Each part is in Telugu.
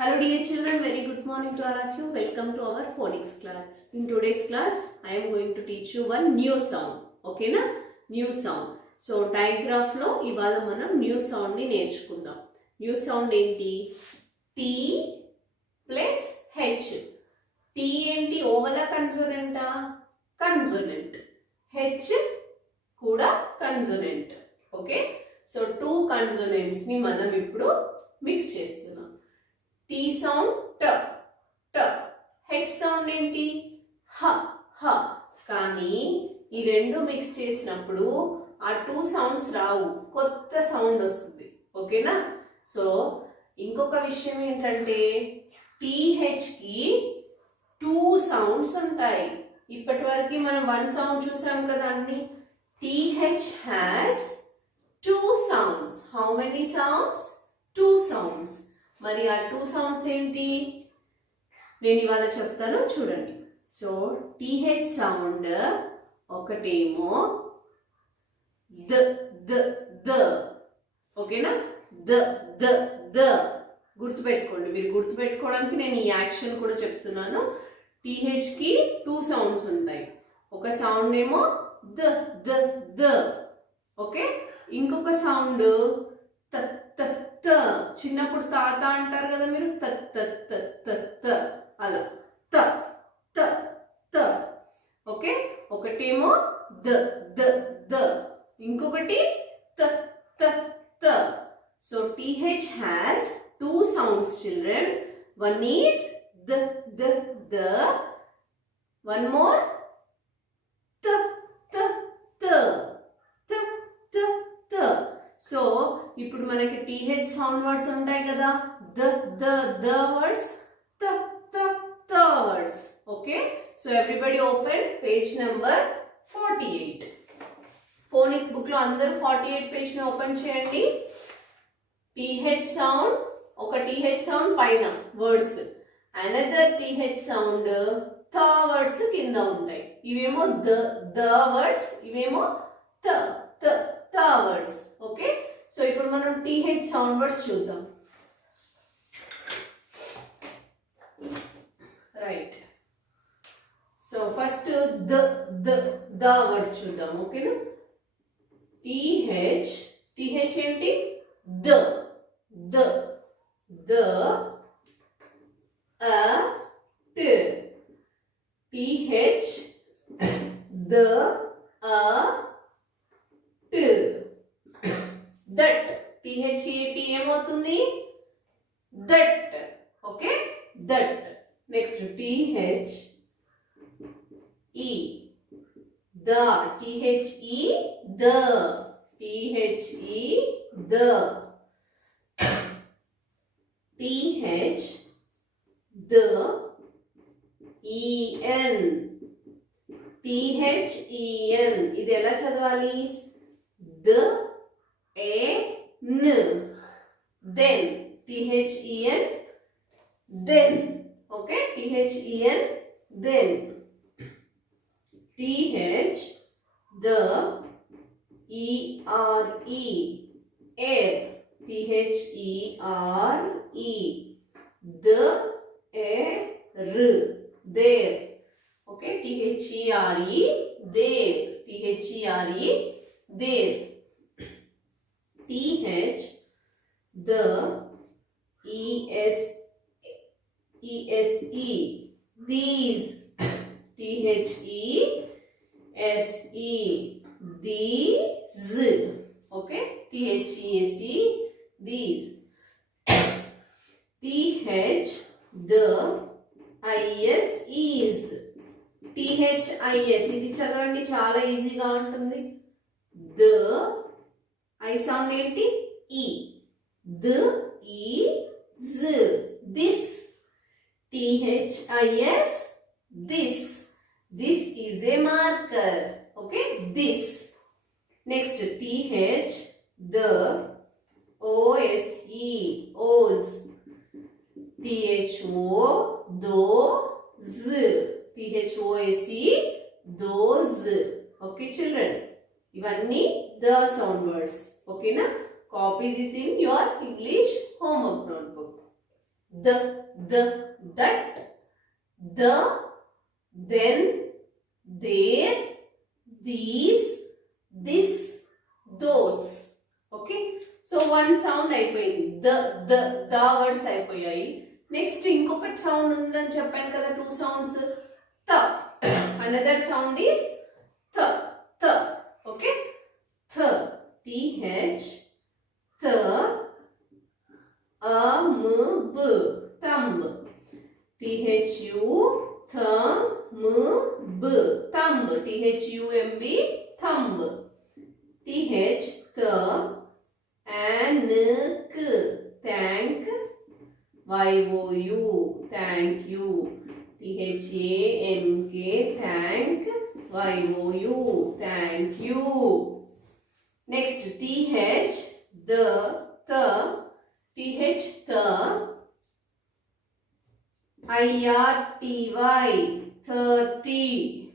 Hello dear children, very good morning to all of you. Welcome to our phonics class. In today's class, I am going to teach you one new sound. Okay na? New sound. So digraph lo ivala manam new sound ni నేర్చుకుందాం. New sound ఏంటి? T plus H. T ఏంటి? ఓవల కన్సోనెంటా? కన్సోనెంట్. H కూడా consonant. Okay? So two consonants ని మనం ఇప్పుడు మిక్స్ చేస్తున్నాం. T sound T, T. H sound ఏంటి? H, H. కానీ ఈ రెండు మిక్స్ చేసినప్పుడు ఆ టూ సౌండ్స్ రావు, కొత్త సౌండ్ వస్తుంది. ఓకేనా? సో ఇంకొక విషయం ఏంటంటే TH కి టూ సౌండ్స్ ఉంటాయి. ఇప్పటి వరకు మనం వన్ సౌండ్ చూసాం కదా అన్ని. TH has two sounds. How many sounds? Two sounds. మరి ఆ టూ సౌండ్స్ ఏంటి నేను ఇవాళ చెప్తాను, చూడండి. సో టీహెచ్ సౌండ్ ఒకటేమో ద ద ద. ఓకేనా? The the the. గుర్తుపెట్టుకోండి. మీరు గుర్తుపెట్టుకోవడానికి నేను ఈ యాక్షన్ కూడా చెప్తున్నాను. టీహెచ్ కి టూ సౌండ్స్ ఉంటాయి. ఒక సౌండ్ ఏమో ద ద ద. ఓకే? ఇంకొక సౌండ్ త త త. చిన్నప్పుడు తాత అంటారు కదా మీరు, త త త త త. అలా త త త. ఓకే? ఒకటేమో ద ద ద, ఇంకొకటి త త త. So TH has two sounds children. One is the the the, one more త త త త త త. సో ఇప్పుడు మనకి టీహెచ్ సౌండ్ వర్డ్స్ ఉంటాయి కదా, ద ద ద వర్డ్స్, త త త words. Okay? So everybody open page number 48. Phonics book లో అందరూ 48 పేజ్ ని ఓపెన్ చేయండి. టీహెచ్ సౌండ్, ఒక టీహెచ్ సౌండ్ పైన వర్డ్స్, అనదర్ టీహెచ్ సౌండ్ థ వర్డ్స్ కింద ఉంటాయి. ఇవేమో ద ద వర్డ్స్, ఇవేమో త త త వర్డ్స్. ఓకే? సో ఇప్పుడు మనం టీహెచ్ సౌండ్ వర్డ్స్ చూద్దాం. Right. So first the the the words చూద్దాం. ఓకేనా? టీహెచ్, టీహెచ్ ఏంటి? ద ద ద అ ట్. టీహెచ్ ద అ ట్. దట్. టీహెచ్ఈటి ఏమవుతుంది? That. Okay? That. Next TH E the. THE the. THE the. TH the EN. THEN. ఇది ఎలా చదవాలి? ద ఏ న్. Then. THEN then. Okay? THEN then. TH the ERE air. THERE the air there. Okay? THERE there. THERE there. TH the ESE these. THESE these. Okay? THESE these. TH the IS is. THIS ఇది చదవండి, చాలా ఈజీగా ఉంటుంది. ద ఐ సౌండ్ ఏంటి? ఈ. ద ఈ జ్. This. THIS this. This is a marker. Okay? This. Next TH the OSE O's. THO those. THOSE those. Okay children? ఇవన్నీ the sound words. Okay na? Copy this in your English homework notebook. that, the, then, there, these, this, those. Okay, so one sound అయిపోయింది. the words అయిపోయాయి. నెక్స్ట్ ఇంకొకటి సౌండ్ ఉందని చెప్పాను కదా, టూ సౌండ్స్. త, another sound is th. Okay, th, th, th, b, thumb, thu, thumb, thumb, thumb, thumb, th, and thank, you, thank you, thank, thank, you, thank you. Next, th, the, th, the, irty, 30,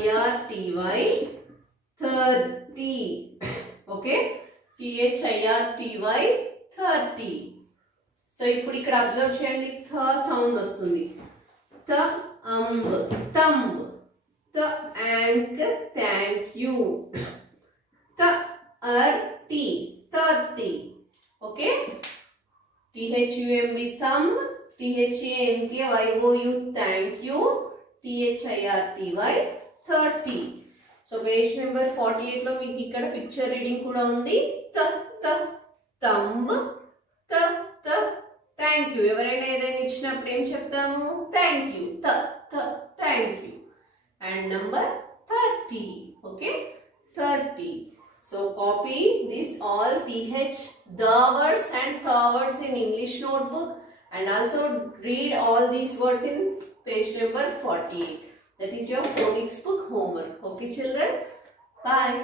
thirty, 30. Okay, thirty, 30. So ఇప్పుడు ఇక్కడ అబ్జర్వ్ చేయండి, థ సౌండ్ వస్తుంది. త, thumb, త, యాంక్, థ్యాంక్ యూ, త, టీ, 30. Okay, thumb, thumb, thank, you, thank you, thirty. So page number 48 లో మీకు ఇక్కడ పిక్చర్ రీడింగ్ కూడా ఉంది. thumb, thank you. ఎవరైనా ఏదైనా ఇచ్చినప్పుడు ఏం చెప్తాము? Thank you, thank you. And number 30. Okay, 30. So copy this all th, the words and the words in English notebook, and also read all these words in page number 48. That is your phonics book homework. Okay children, bye.